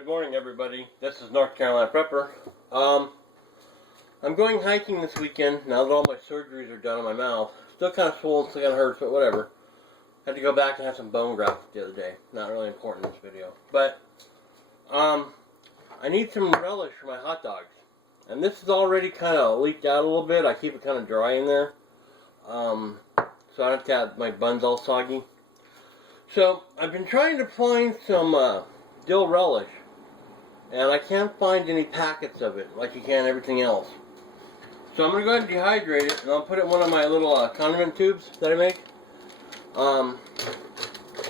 Good morning, everybody. This is North Carolina Prepper. I'm going hiking this weekend now that all my surgeries are done on my mouth. Still kind of swollen, still kind of hurts, but whatever. Had to go back and have some bone graft the other day. Not really important in this video. But, I need some relish for my hot dogs. And this is already kind of leaked out a little bit. I keep it kind of dry in there. So I don't have to have my buns all soggy. So, I've been trying to find some, dill relish. And I can't find any packets of it like you can everything else. So I'm going to go ahead and dehydrate it, and I'll put it in one of my little condiment tubes that I make.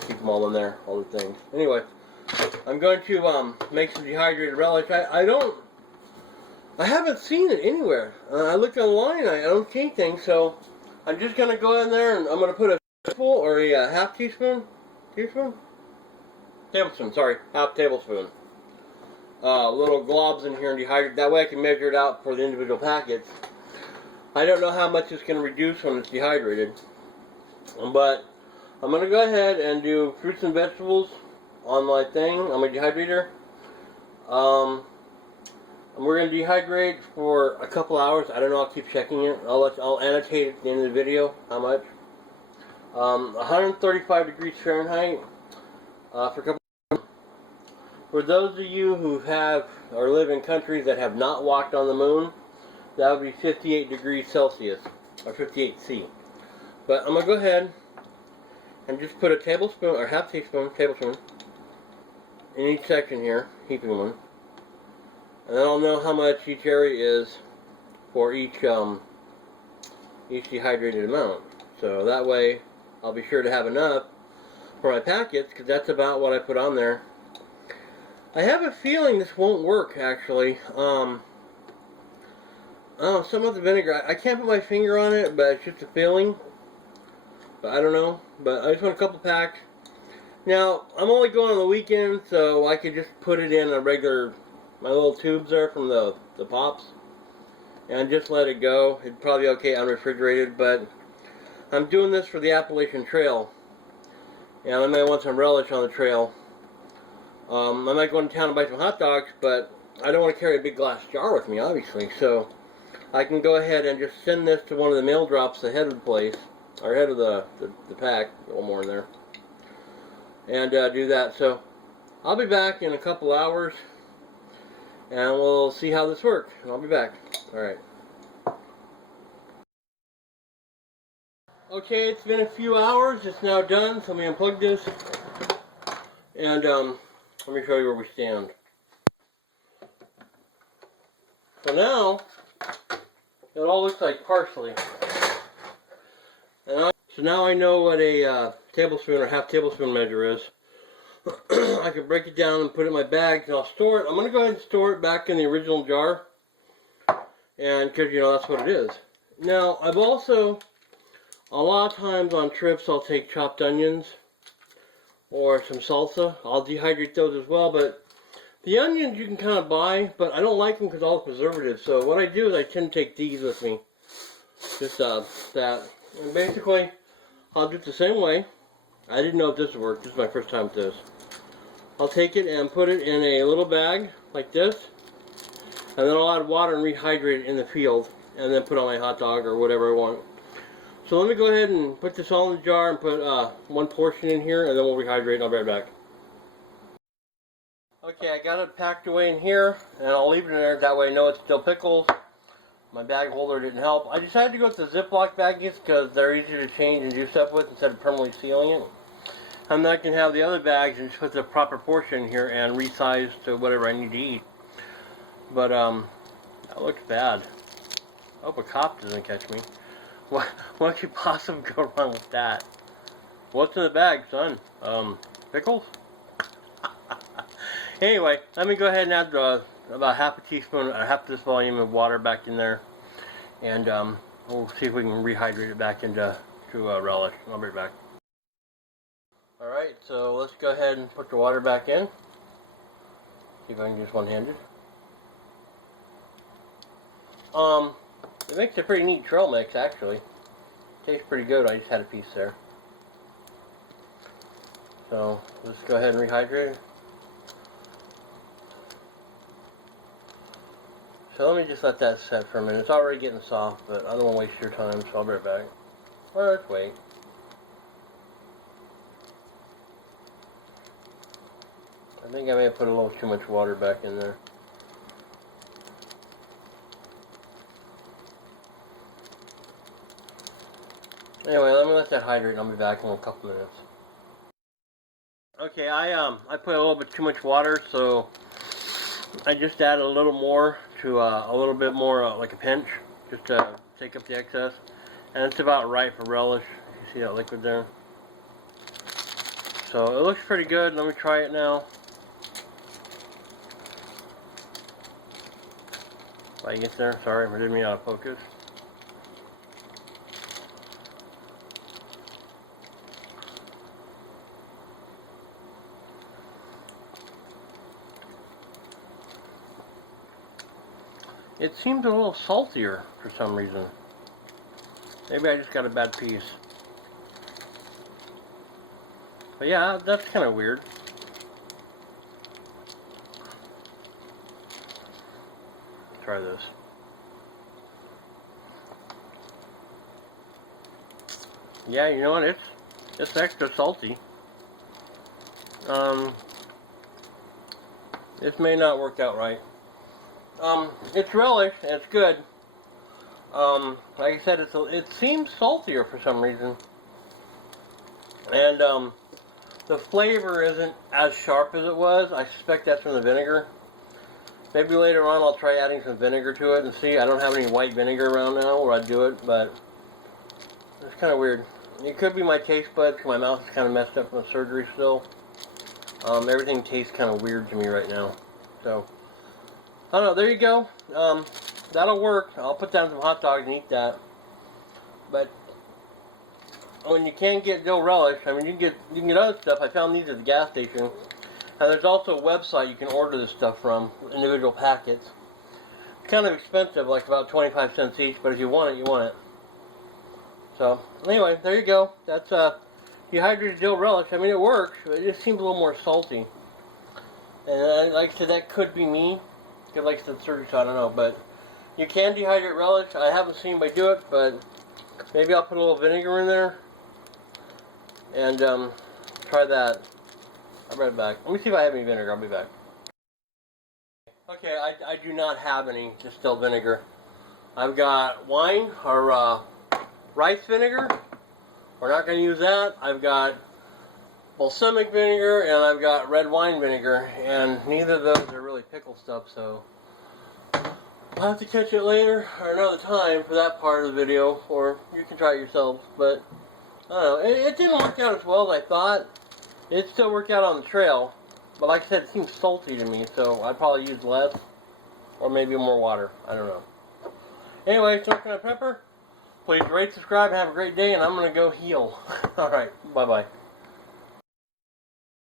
Keep them all in there, all the things. Anyway, I'm going to make some dehydrated relish. I haven't seen it anywhere. I looked online, I don't see anything, so I'm just going to go in there and I'm going to put a teaspoon or a half teaspoon? Teaspoon? Tablespoon, sorry. Half tablespoon. Little globs in here and dehydrate. That way I can measure it out for the individual packets. I don't know how much it's going to reduce when it's dehydrated. But I'm going to go ahead and do fruits and vegetables on my thing, on my dehydrator. And we're going to dehydrate for a couple hours. I don't know, I'll keep checking it. I'll annotate it at the end of the video how much. 135 degrees Fahrenheit for a couple. For those of you who have or live in countries that have not walked on the moon, that would be 58 degrees Celsius, or 58 C. But I'm going to go ahead and just put a tablespoon, or half teaspoon, tablespoon, in each section here, heaping one. And then I'll know how much each area is for each dehydrated amount. So that way, I'll be sure to have enough for my packets, because that's about what I put on there. I have a feeling this won't work, actually. Oh, some of the vinegar, I can't put my finger on it, but it's just a feeling. But I don't know. But I just want a couple packs. Now, I'm only going on the weekend, so I could just put it in a regular, my little tubes there from the pops. And just let it go. It'd probably be okay unrefrigerated, but I'm doing this for the Appalachian Trail. And I may want some relish on the trail. I might go into town and buy some hot dogs, but I don't want to carry a big glass jar with me, obviously. So I can go ahead and just send this to one of the mail drops ahead of the place, or ahead of the pack, a little more in there, and do that. So I'll be back in a couple hours, and we'll see how this works. And I'll be back. All right. Okay, it's been a few hours. It's now done. So let me unplug this, and let me show you where we stand. So now, it all looks like parsley. So now I know what a tablespoon or half tablespoon measure is. I can break it down and put it in my bags, and I'll store it. I'm going to go ahead and store it back in the original jar. And because, you know, that's what it is. Now, I've also, a lot of times on trips, I'll take chopped onions or some salsa. I'll dehydrate those as well, but the onions you can kind of buy, but I don't like them because all the preservatives. So what I do is I tend to take these with me. Just that. And basically, I'll do it the same way. I didn't know if this would work. This is my first time with this. I'll take it and put it in a little bag like this. And then I'll add water and rehydrate it in the field. And then put on my hot dog or whatever I want. So let me go ahead and put this all in the jar and put one portion in here, and then we'll rehydrate and I'll be right back. Okay, I got it packed away in here, and I'll leave it in there. That way I know it's still pickles. My bag holder didn't help. I decided to go with the Ziploc baggies because they're easier to change and do stuff with instead of permanently sealing it. And then I can have the other bags and just put the proper portion in here and resize to whatever I need to eat. But that looks bad. I hope a cop doesn't catch me. What could possibly go wrong with that? What's in the bag, son? Pickles? Anyway, let me go ahead and add about half a teaspoon, half this volume of water back in there. And we'll see if we can rehydrate it back into relish. I'll be right back. Alright, so let's go ahead and put the water back in. See if I can do this one-handed. It makes a pretty neat trail mix, actually. Tastes pretty good. I just had a piece there. So let's go ahead and rehydrate. So let me just let that set for a minute. It's already getting soft, but I don't want to waste your time, so I'll be right back. Well, let's wait. I think I may have put a little too much water back in there. Anyway, let me let that hydrate and I'll be back in a couple minutes. Okay, I put a little bit too much water, so I just added a little more to a little bit more like a pinch, just to take up the excess. And it's about right for relish. You see that liquid there? So it looks pretty good. Let me try it now. If I get there, sorry, I didn't mean out of focus. It seems a little saltier for some reason. Maybe I just got a bad piece. But yeah, that's kind of weird. Try this. Yeah, you know what? It's extra salty. This may not work out right. It's relish and it's good. Like I said, it seems saltier for some reason, and the flavor isn't as sharp as it was. I suspect that's from the vinegar. Maybe later on I'll try adding some vinegar to it and see. I don't have any white vinegar around now where I'd do it, but it's kind of weird. It could be my taste buds because my mouth is kind of messed up from the surgery still. Everything tastes kind of weird to me right now. So, I don't know, there you go. That'll work. I'll put down some hot dogs and eat that. But when you can't get dill relish, I mean, you can get other stuff. I found these at the gas station. And there's also a website you can order this stuff from, individual packets. It's kind of expensive, like about 25 cents each, but if you want it, you want it. So, anyway, there you go. That's dehydrated dill relish. I mean, it works, but it just seems a little more salty. And like I said, that could be me. Because like I said, surgery, so I don't know. But you can dehydrate relish. I haven't seen anybody do it, but maybe I'll put a little vinegar in there. And try that. I'll be right back. Let me see if I have any vinegar. I'll be back. Okay, I do not have any distilled vinegar. I've got wine or rice vinegar. We're not going to use that. I've got balsamic vinegar and I've got red wine vinegar, and neither of those are really pickle stuff, so I'll have to catch it later or another time for that part of the video, or you can try it yourselves. But I don't know, it didn't work out as well as I thought. It still worked out on the trail, but like I said, it seems salty to me, so I'd probably use less or maybe more water. I don't know. Anyway, so kind of pepper. Please rate, subscribe, have a great day, and I'm going to go heal. Alright, bye-bye.